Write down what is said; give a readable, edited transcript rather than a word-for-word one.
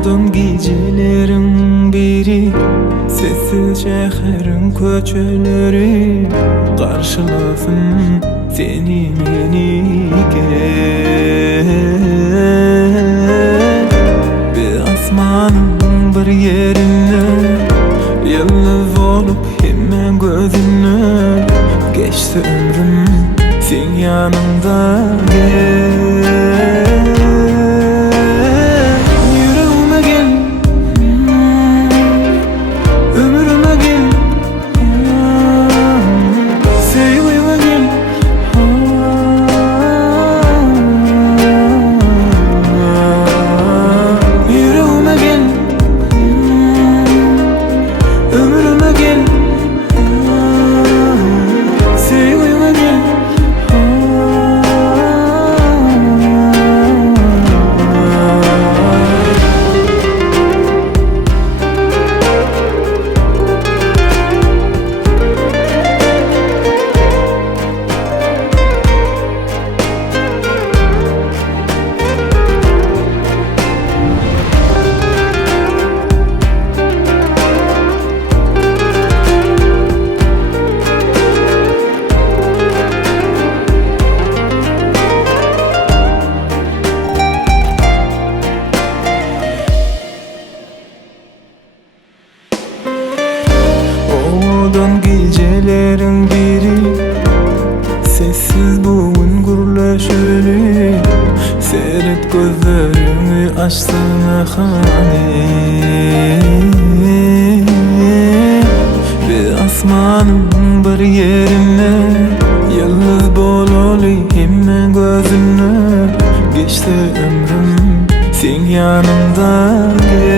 Odun gecelerin biri, sessiz şehrin köçeleri karşılasın seni meni gel. Bir asmanın bir yerine yıldız olup hemen gözüne geçti ömrüm sen yanımda gel. Yüreğime gel, ömrüme gel, sevgime gel. Yüreğime gel, ömrüme gel, sevgime gel. Odun gecelerin biri, sessiz bugün gürleşeli. Seyret gözlerimi açsana hani. Bir asmanın bir yerine yıldız bololi hemen gözüne geçti ömrüm sen yanımda gel.